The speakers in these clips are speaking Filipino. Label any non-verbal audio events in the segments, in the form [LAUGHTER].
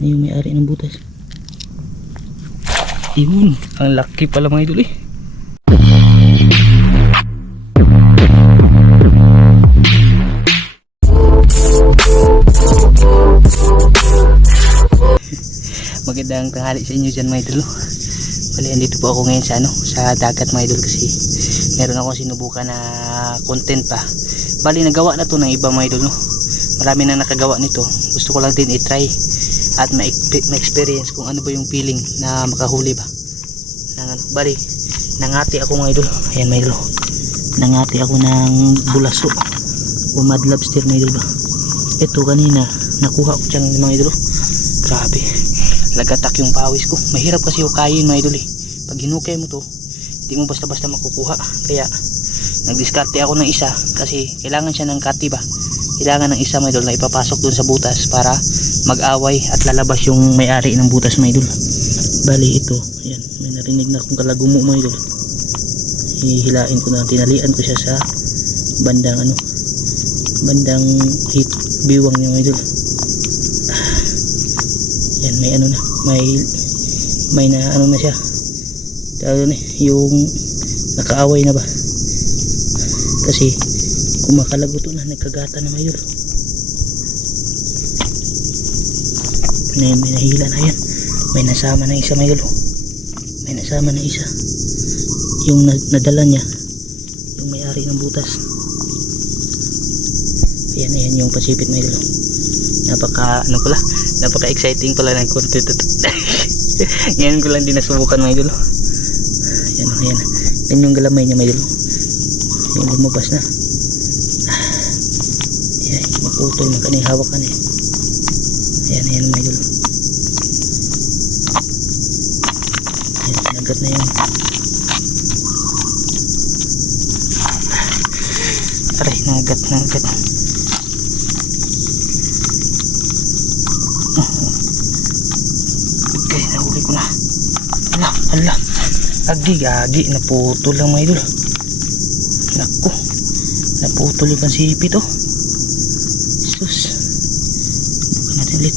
na yung may-ari ng butas. Yun, ang laki pala mga idol eh. [LAUGHS] Magandang tanghali sa inyo dyan mga idol. Bali, andito po ako ngayon sa ano, sa dagat mga idol kasi meron akong sinubukan na content pa. Bali, nagawa na to ng iba mga idol no. Marami na nakagawa nito. Gusto ko lang din i-try at ma- ma-experience kung ano ba yung feeling na makahuli ba. Nang, ano, bali, nangati ako mga idol. Ayan mga idol. Nangati ako ng bulaso o mad lobster mga idol ba. Ito kanina, nakuha ko dyan mga idol. Grabe lagatak yung pawis ko mahirap kasi hukayin mga idol eh pag hinukay mo to hindi mo basta basta makukuha kaya nagdiskarte ako ng isa kasi kailangan siya ng kati ba kailangan ng isa mga idol na ipapasok dun sa butas para mag-away at lalabas yung may-ari ng butas mga idol. Bali ito. Ayan may narinig na akong kalagumo mga idol. Hihilain ko na tinalian ko siya sa bandang ano bandang hit biwang niya mga idol. Yan may ano na may may na ano na siya. Tawag na yung nakaaway na ba? Kasi kumakalaguto na nagkagata na mayor may, may nahila na yan may nasama na isa mayor may nasama na isa. Yung na, nadala niya. Yung may-ari ng butas. Ayan ayan yung pasipit mayor napaka ano pala? Napaka exciting pala ng content [LAUGHS] ngayon ko lang din nasubukan mga idol yan yan yung galamay niya idol yung lumabas na. Yan maputol man kanay hawakan eh. Ayan ayan mga nagat na yun aray nagat nagat Okay, nahuli ko na. Ala, ala. Agi, agi. Naputol lang mga idol. Naku. Naputol yung pansipit oh. Sus. Bukan natin ulit.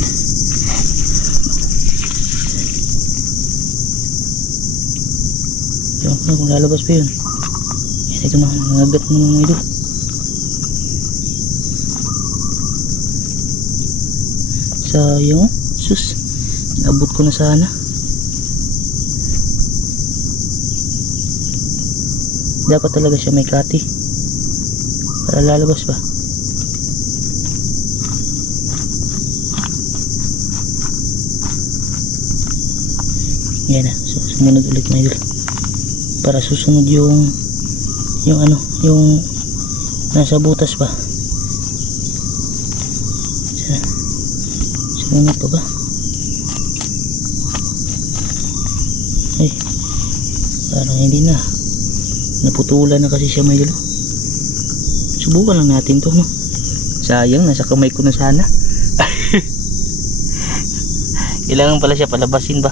Ewan ko na kung lalabas pa yun. Yan, ito na. Nangagat na mga idol. Sayang. Sus. Abot ko na sana. Dapat talaga siya may kati. Para lalabas ba? Yan na. So, sumunod ulit na idol. Para susunod yung yung ano, yung nasa butas ba? Sa, sumunod pa ba? Ay, parang hindi na. Naputulan na kasi siya may gulo. Subukan lang natin to, no? Sayang, nasa kamay ko na sana. [LAUGHS] Kailangan pala siya palabasin ba?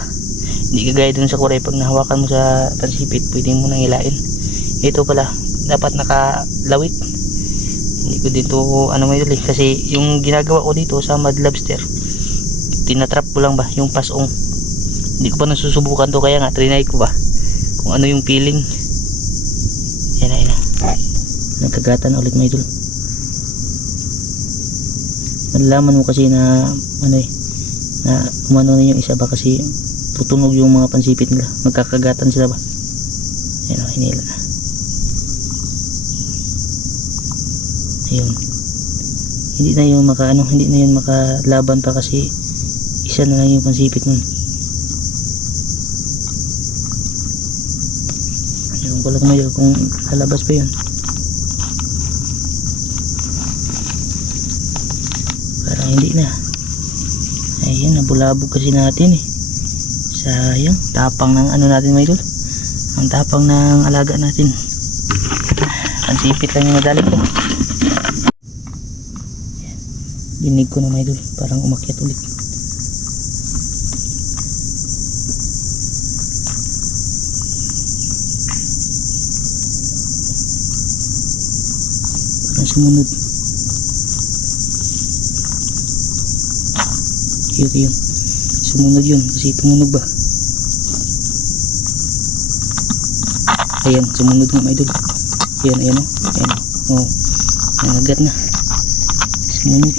Hindi kagaya dun sa kuray pag nahawakan mo sa pansipit, pwede mo nang hilain. Ito pala, dapat nakalawit. Hindi ko dito, ano may duli, kasi yung ginagawa ko dito sa mud lobster, tinatrap ko lang ba, yung pasong. Hindi ko pa nasusubukan to kaya nga trinay ko ba kung ano yung feeling. Yan na yan na nagkagata na ulit mga idol. Malalaman mo kasi na ano eh na umano na yung isa ba kasi tutunog yung mga pansipit nila magkakagatan sila ba yan o hinila na ayun hindi na yung maka ano hindi na yun makalaban pa kasi isa na lang yung pansipit nun Ewan ko lang ngayon kung lalabas pa yun. Parang hindi na. Ayan, nabulabog kasi natin eh. Sayang, tapang ng ano natin may idol. Ang tapang ng alaga natin. Ang sipit lang yung madali ko. Dinig ko na may idol, parang umakyat ulit. Parang sumunod. Yun yun. Sumunod yun kasi tumunog ba? Ayan sumunod nga mga idol ayan ayan o ayan o oh, nangagat na. Sumunod.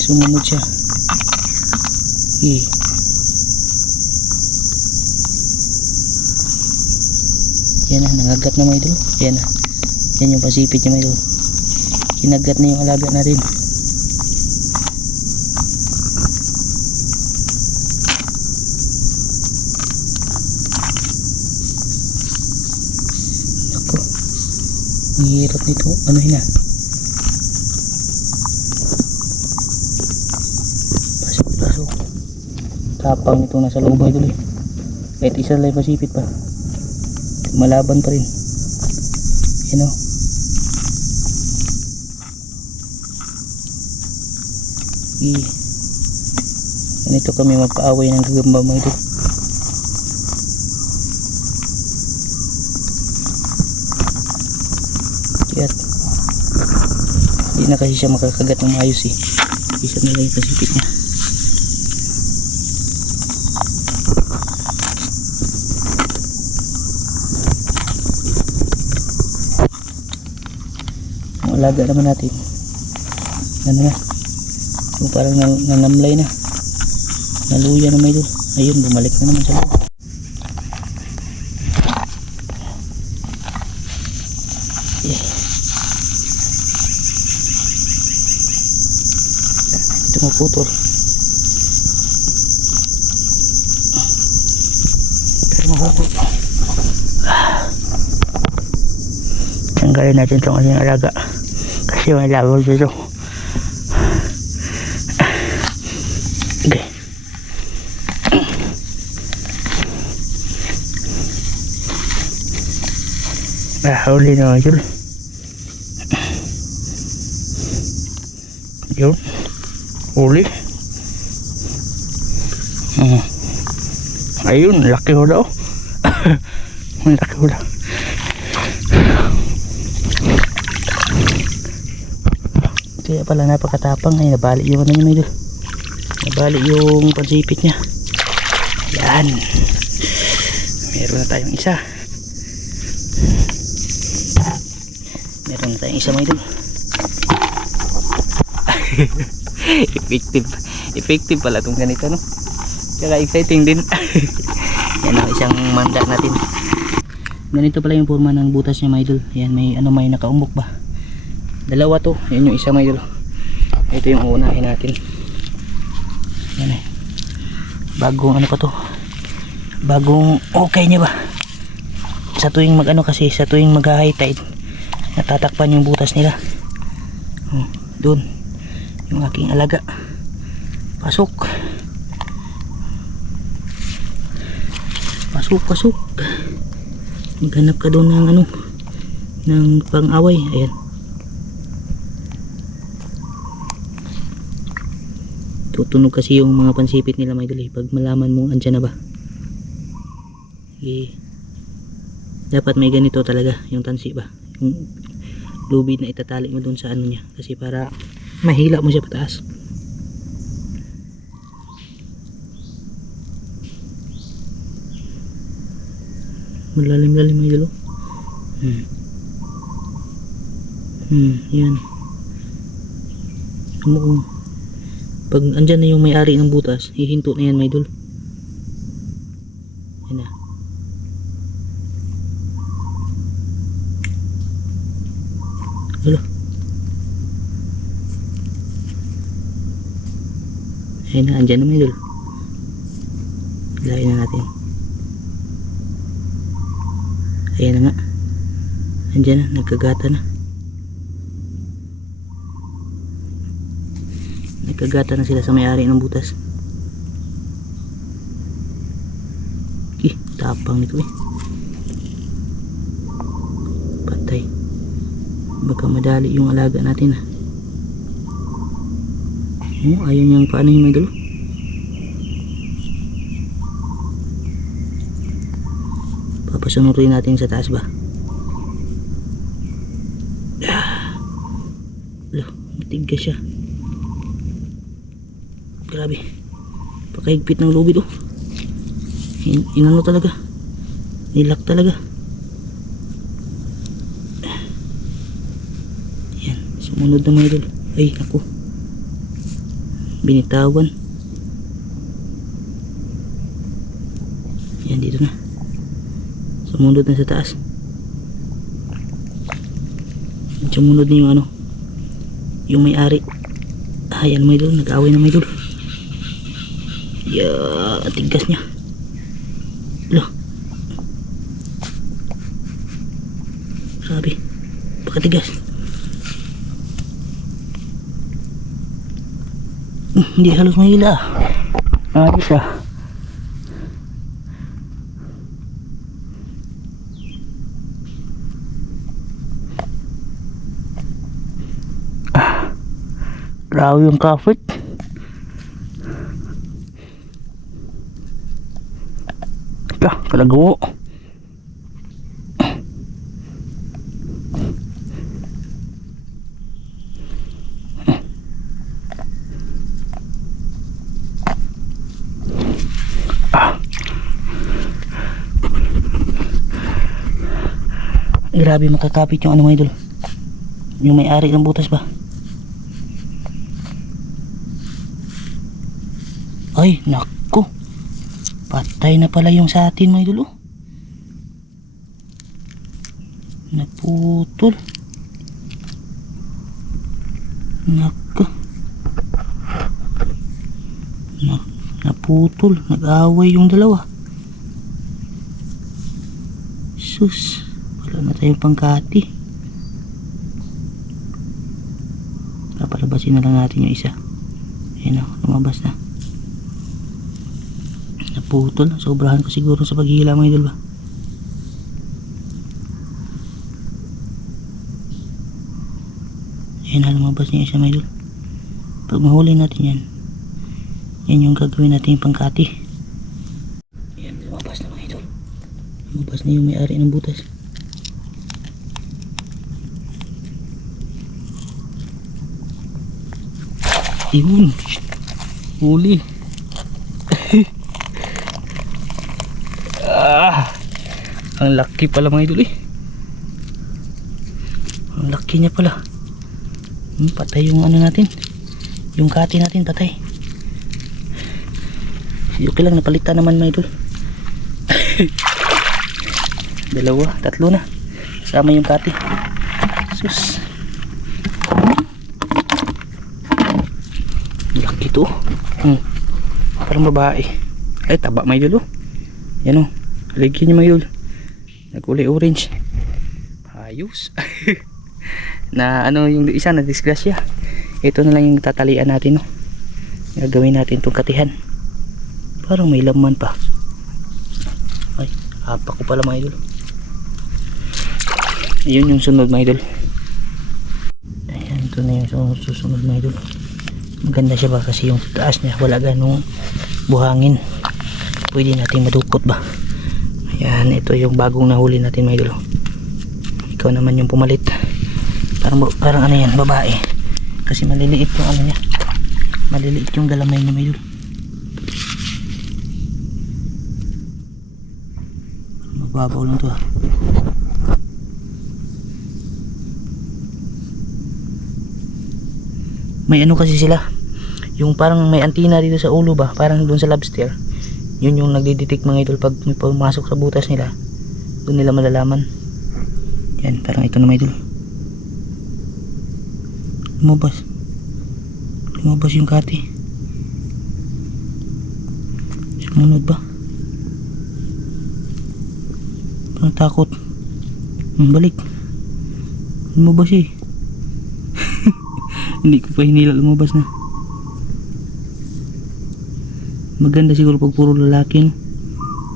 Sumunod siya. Eh yan na nangagat na mga idol ayan na. Yan yung pasipit niya mga idol kinagat na yung alaga natin hirap nito ano na pasok pasok. Tapang nito nasa loob idol eh. Kahit isa lang pasipit pa. Malaban pa rin. Yan o I ganito kami magpaaway ng gagamba mga idol Kaya't hindi na kasi siya makakagat ng maayos eh. Isa na lang yung pasipit niya. Ang alaga naman natin ano na yung parang nan nanamlay na. Naluya na may doon ayun bumalik na naman sa ito maputol pero mahubog tanggalin natin itong ating alaga kasi may lawag dito okay ah huli na yun yun huli Hmm. ayun laki oh [LAUGHS] ang laki hula kaya pala napakatapang. Ay nabali yung ano may nabali yung pansipit niya. Yan. Meron na tayong isa. Meron na tayong isa may [LAUGHS] effective. Effective pala itong ganito no? Kaya exciting din. [LAUGHS] Yan ang isang manda natin. Ganito pala yung forma ng butas niya mga idol. Yan may ano may nakaumok ba? Dalawa to. Yan yung isa mga idol. Ito yung uunahin natin. Yan eh. Bagong ano pa to? Bagong okay niya ba? Sa tuwing mag ano kasi sa tuwing mag high tide natatakpan yung butas nila. Hmm, doon yung aking alaga. Pasok. Pasok pasok. Maghanap ka doon ng ano ng pang-away. Ayan. Tutunog kasi yung mga pansipit nila may dali pag malaman mong andyan na ba? Eh, dapat may ganito talaga yung tansi ba? Yung lubid na itatali mo dun sa ano niya. Kasi para mahila mo siya pataas. Malalim lalim may dalo hmm. hmm yan. Umuong pag andyan na yung may-ari ng butas hihinto na yan may dul yan na Alo. Ayun na, andyan na may dul. Hilahin na natin. Ayan na nga. Andyan na, nagkagata na. Nagkagata na sila sa may-ari ng butas. Eh, tapang nito eh. Patay. Baka madali yung alaga natin ah. Oh, ayaw niyang paano may dulo. Papasunurin natin sa taas ba? Ah. Lo, matigas siya. Grabe. Pakahigpit ng lubid oh. In inano talaga. Nilak talaga. Yan. Sumunod na mga idol. Ay, ako. Binitawan. Yan, dito na. Sumunod na sa taas. Sumunod na yung ano. Yung may-ari. Ah, yan mga idol. Nag-away na mga idol. Yeah, tigas niya. Lo. Grabe. Pakatigas. Hindi halos mahila. Ayos ah. Ah. Grabe yung traffic. Ah, kalago. Ah. Grabe makakapit yung ano mga idol. Yung may-ari ng butas ba? Ay, nako. Patay na pala yung sa atin mga idol oh. Naputol. Nako. Na, naputol. Nag-away yung dalawa. Sus. Wala tayong pangkati. Papalabasin na lang natin yung isa. Ayun o, lumabas na. Naputol. Sobrahan ko siguro sa paghihila mga idol ba? Ayun na lumabas niya isa mga idol. Pag mahuli natin yan, yan yung gagawin natin yung pangkati. Ayan, lumabas na mga idol. Lumabas na yung may-ari ng butas. Yun. Huli. ah, ang laki pala mga idol eh. Ang laki niya pala. Hmm, patay yung ano natin. Yung kati natin patay. Okay lang napalitan naman mga idol. [LAUGHS] Dalawa, tatlo na. Sama yung kati. Sus. Laki to. Hmm. Parang babae. Ay, taba may idol oh. Yan oh. Ligyan niya may idol. Nagkulay orange. Ayos. [LAUGHS] na ano yung isa na disgrasya. Ito na lang yung tatalian natin no. Gagawin natin itong katihan. Parang may laman pa. Ay, hapa ko pala mga idol. Ayun yung sunod mga idol. Ayan, ito na yung sunod, susunod mga idol maganda siya ba? Kasi yung taas niya wala ganong buhangin. Pwede natin madukot ba? Ayan ito yung bagong nahuli natin mga idol ikaw naman yung pumalit. Parang, parang ano yan babae. Kasi maliliit yung ano niya. Maliliit yung galamay niya mga idol mababaw lang to ah may ano kasi sila. Yung parang may antina dito sa ulo ba? Parang doon sa lobster. Yun yung nagdidetect mga idol pag may pumasok sa butas nila. Doon nila malalaman. Yan parang ito na mga idol. Lumabas. Lumabas yung kati. Sumunod ba? Parang takot. Balik. Lumabas eh hindi ko pa hinila lumabas na. Maganda siguro pag puro lalaki no?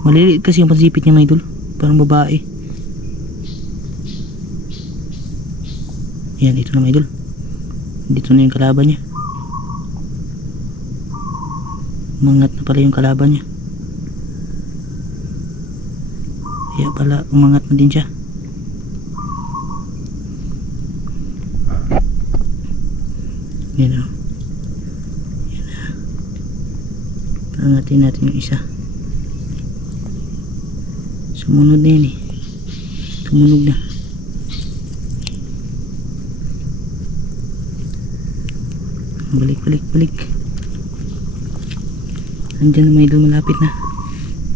maliliit kasi yung pansipit niya mga idol parang babae. Yan ito na mga idol dito na yung kalaban niya. Umangat na pala yung kalaban niya. Kaya pala umangat na din siya Yan o. Yan na. Angatin natin yung isa. Sumunod na yan eh. Tumunog na. Balik, balik, balik. Andiyan na may malapit na.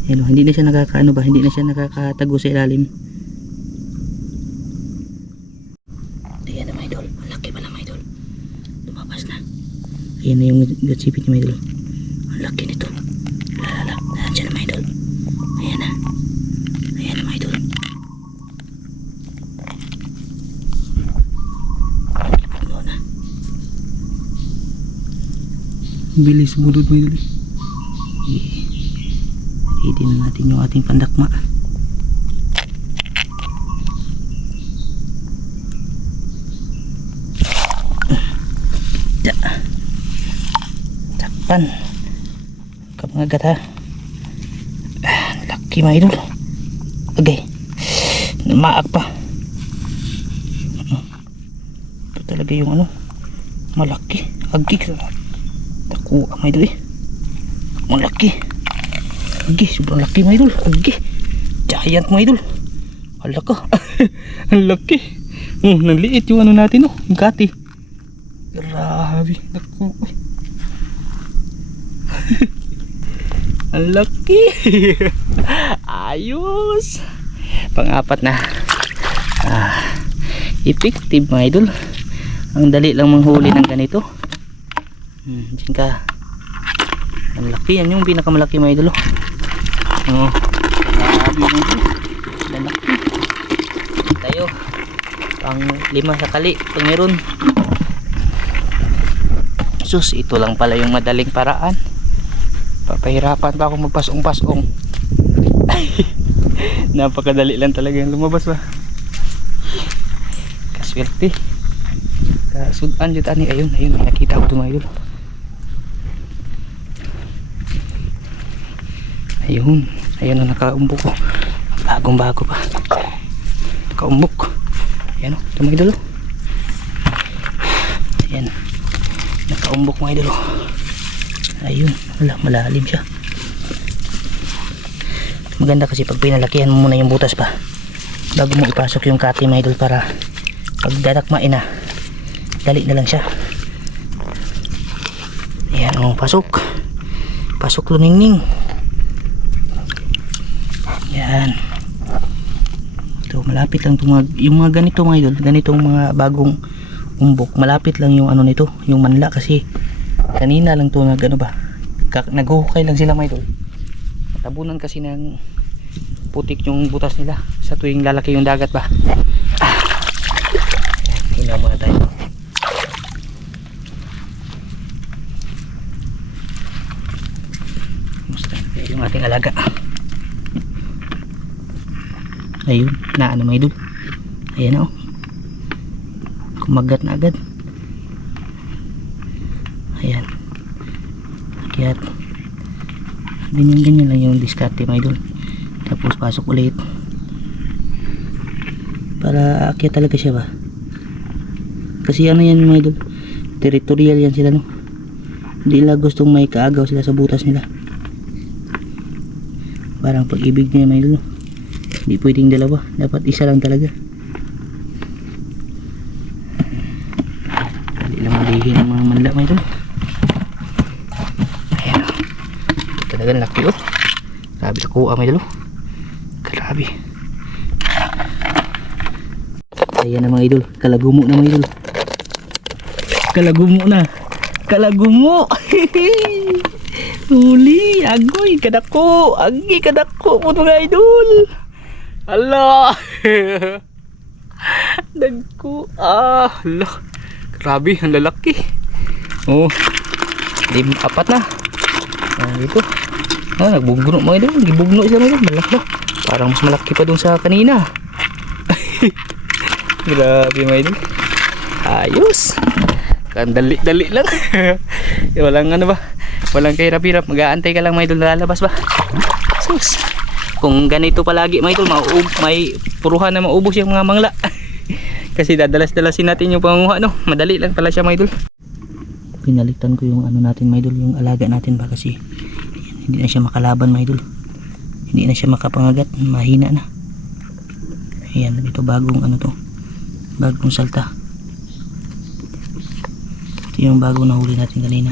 Ayan o, hindi na siya nakakaano ba? Hindi na siya nakakatago sa ilalim. Ayan na mga idol. Malaki pa na mga idol. Lumabas na. Ayan na yung gatsipit niya mga idol. Laki nito. Lalala. Nandiyan na mga idol. Ayan na. Ayan na mga idol. Ano na. Bilis sumunod mga idol. Eh. Ready na natin yung ating pandakma. Ja. Takpan. Kamangagat ha. Ah, Laki mga idol. Okay. Maag pa. Ito talaga yung ano. Malaki. Agi. Taku mga idol eh. Malaki. Agi. Sobrang laki mga idol. Agi. Giant mga idol. Hala ka. [LAUGHS] Ang laki. Nanliit yung ano natin oh. Yung kati. Grabe. Naku. uy. [LAUGHS] Ang laki. [LAUGHS] Ayos. Pang-apat na. Ah, effective mga idol. Ang dali lang manghuli ng ganito. Hmm, dyan ka. Ang laki. Yan yung pinakamalaki mga idol. Oh. Grabe mga idol. Ang laki. Tayo. Pang lima sa kali. Pag meron. Sus, ito lang pala yung madaling paraan. Papahirapan pa ako magpasong-pasong. [LAUGHS] Napakadali lang talaga yung lumabas ba. Kaswerte. Kasudan dito ani ayun, ayun nakita ko tumayo. Ayun, ayun na nakaumbok ko. Bagong bago pa. Nakaumbok. Ayan o, tumayo Ayan. Nakaumbok mga idol. oh. Ayun, wala, malalim siya. Maganda kasi pag pinalakihan mo muna yung butas pa bago mo ipasok yung kati mga idol para pag dadakmain na dali na lang siya. Ayan, oh, pasok. Pasok luningning. Yan. Ito, malapit lang itong mga, yung mga ganito mga idol, ganitong mga bagong umbok, malapit lang yung ano nito, yung manla kasi kanina lang to nag ano ba naghuhukay lang sila mga idol tabunan kasi ng putik yung butas nila. Sa tuwing lalaki yung dagat ba? Ah. hina muna tayo. Yung ating alaga? Ayun na ano mga idol ayan na oh. Kumagat na agad. Ayan kaya ganyan ganyan lang yung diskarte mga idol tapos pasok ulit. Para akyat talaga siya ba? Kasi ano yan mga idol territorial yan sila no? Hindi nila gustong may kaagaw sila sa butas nila. Parang pag-ibig niya mga idol no? hindi pwedeng dalawa. Dapat isa lang talaga hindi lang malihin ng mga manla mga idol ayan o talagang laki oh grabe nakuha mga idol oh. grabe. Ayan na mga idol. Kalagumo na mga idol. Kalagumo na. Kalagumo. [LAUGHS] Huli agoy kadako. Agi kadako po mga idol. Ala. [LAUGHS] Dagko. Ah ala. Grabe ang lalaki. Oh lim apat na. Ah, dito ah nagbugno mga idol. Gibugno sila mga idol. Malaki. Na parang mas malaki pa dun sa kanina. [LAUGHS] Grabe mga idol. Ayos. Kan dali dali lang. [LAUGHS] Walang ano ba? Walang kahirap-hirap. Mag-aantay ka lang mga idol. Lalabas ba? Sus. Kung ganito palagi mga idol mauub, may puruhan na maubos yung mga mangla. [LAUGHS] Kasi dadalas-dalasin natin yung pangunguha no? Madali lang pala siya mga idol. Pinalitan ko yung ano natin mga idol yung alaga natin ba kasi hindi na siya makalaban mga idol. Hindi na siya makapangagat. Mahina na. Ayan ito bagong ano to. Bagong salta. Ito yung bagong nahuli natin kanina.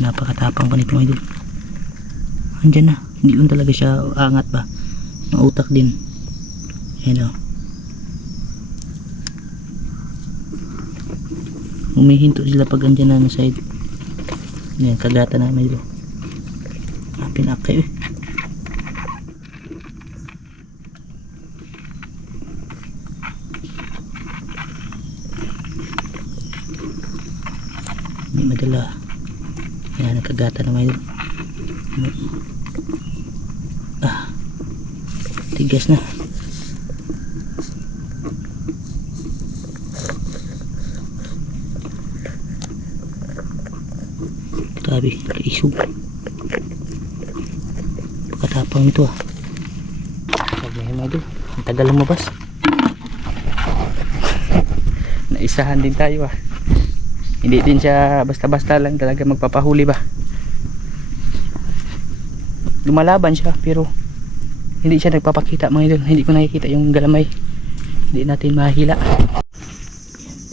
Napakatapang pa nito mga idol. Andyan na. Hindi yun talaga siya angat ba? Mautak din. Ayan o humihinto sila pag andyan na sa side ayan kagata na mga idol ah pinakay eh hindi madala. Yan nagkagata na mga idol ah tigas na grabe kaisog pagkatapang nito ah. Pag may mga idol ang tagal lumabas. [LAUGHS] Naisahan din tayo ah. Hindi din siya basta-basta lang talaga magpapahuli ba? Lumalaban siya pero hindi siya nagpapakita mga idol. Hindi ko nakikita yung galamay. Hindi natin mahila.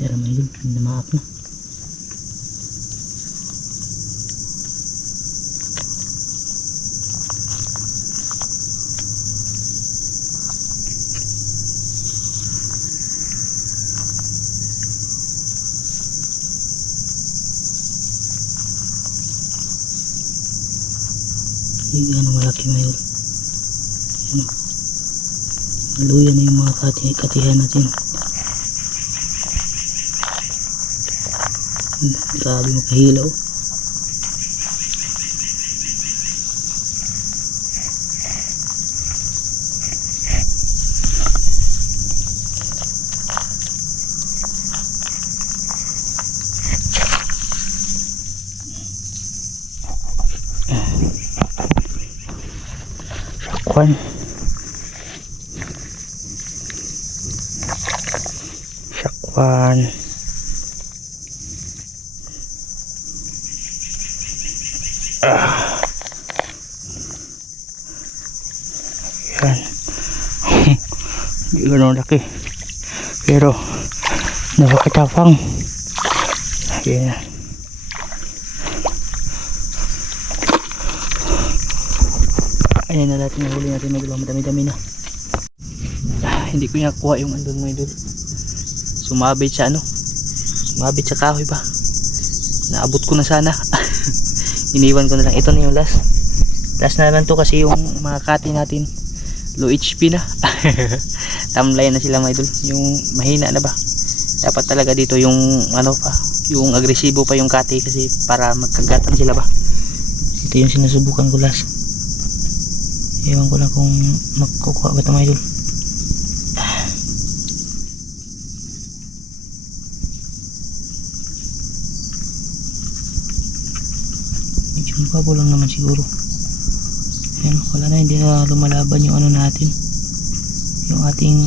Pero mga idol. Namaak na hindi ano malaki mga idol ano naluyan na yung mga kati katihan natin. Hmm, grabe makahilaw. Sakwan sakwan ah. yan. [LAUGHS] Hindi ganun laki. Pero napakatapang. Yan ayan na natin nahuli natin. Medyo madami-dami na. Ah, hindi ko nakuha yung andun mo idol sumabit sa ano? Sumabit sa kahoy ba? Naabot ko na sana. [LAUGHS] Iniwan ko na lang. Ito na yung last. Last na lang to kasi yung mga kati natin low HP na. [LAUGHS] Tamlay na sila mga idol. Yung mahina na ba? Dapat talaga dito yung ano pa yung agresibo pa yung kati kasi para magkagatan sila ba? Ito yung sinusubukan ko last. Ewan ko lang kung magkukuha ba ito mga idol. Mababo lang naman siguro. Ayan, wala na, hindi na lumalaban yung ano natin. Yung ating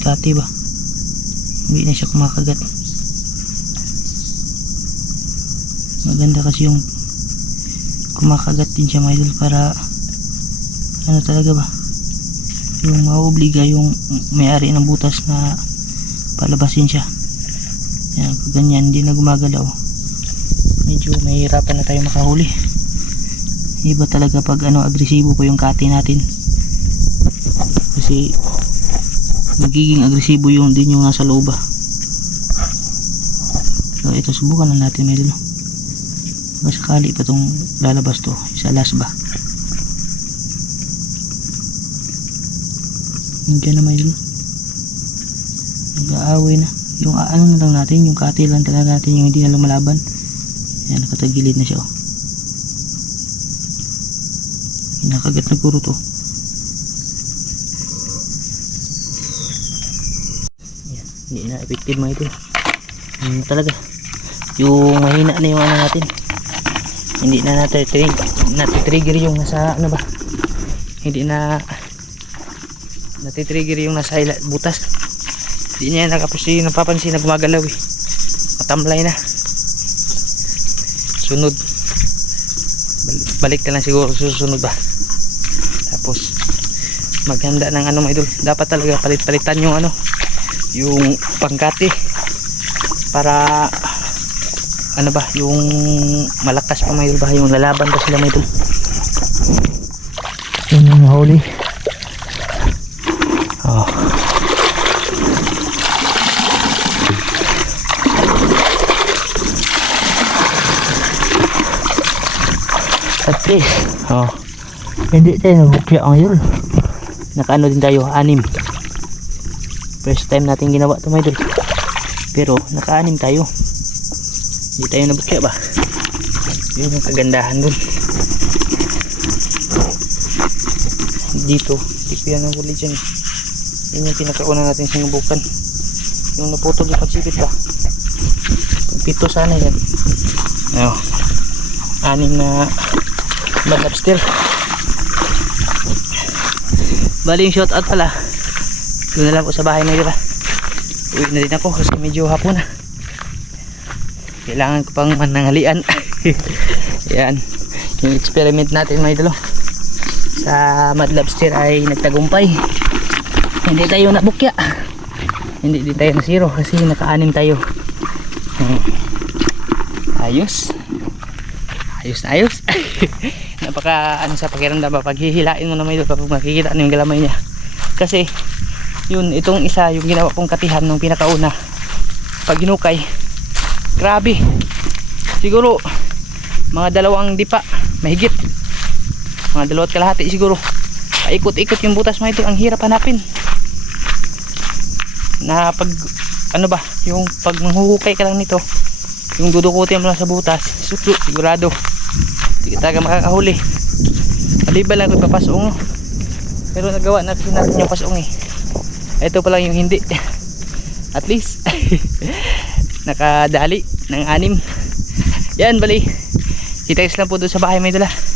kati ba. Hindi na siya kumakagat. Maganda kasi yung kumakagat din siya mga para ano talaga ba yung mauobliga yung may-ari ng butas na palabasin siya yan ganyan hindi na gumagalaw medyo mahirapan na tayo makahuli iba talaga pag ano agresibo pa yung kati natin kasi magiging agresibo yung din yung nasa loob ah. so ito subukan lang natin medyo baka sakali pa tong lalabas to sa last ba Nandiyan na may Nag-aaway na. Yung ano na lang natin, yung kati lang talaga natin yung hindi na lumalaban. Ayan, nakatagilid na siya oh. Nakagat na puro to. Ayan, hindi na effective mga ito. Hmm, talaga. Yung mahina na yung ano natin. Hindi na natin natitrigger yung nasa ano ba. Hindi na natitrigger yung nasa butas hindi niya nakapos yung napapansin na gumagalaw eh matamlay na sunod balik na lang siguro susunod ba maghanda ng ano mga idol. Dapat talaga palit-palitan yung ano yung pangkati para ano ba yung malakas pa mga idol. Ba yung lalaban pa sila mga idol? Yun yung nahuli oh. At least oh. hindi tayo nabukya ang idol nakaano din tayo anim. First time natin ginawa ito mga idol pero naka-anim tayo. Hindi tayo nabukya ba? Yun yung kagandahan dun. Dito yan ang huli dyan yun yung pinakauna natin sinubukan. Yung naputol yung pagsipit ba? Pito sana yan. Oh, anim na mad lobster bali yung shout out pala. Doon na lang po sa bahay may dira uwi na din ako kasi medyo hapon. Na kailangan ko pang manangalian. [LAUGHS] Yan. Yung experiment natin may dalo sa mad lobster ay nagtagumpay. Hindi tayo nabukya. Hindi din tayo na zero kasi naka-anim tayo. Hmm. ayos. Ayos na ayos [LAUGHS] napaka ano sa pakiramdam ba pag hihilain mo na may kapag makikita ano yung galamay niya. Kasi yun itong isa yung ginawa kong katihan nung pinakauna pag ginukay grabe. Siguro mga dalawang dipa mahigit. Mga dalawat kalahati siguro. Paikot-ikot yung butas mo ito ang hirap hanapin. Na pag ano ba yung pag manghuhukay ka lang nito yung dudukutin mo lang sa butas sigurado hindi ka talaga makakahuli. Maliban lang kung papasong pero nagawa natin natin yung pasong eh. Ito pa lang yung hindi. [LAUGHS] At least [LAUGHS] nakadali ng anim. Yan bali. Kita lang po doon sa bahay may dala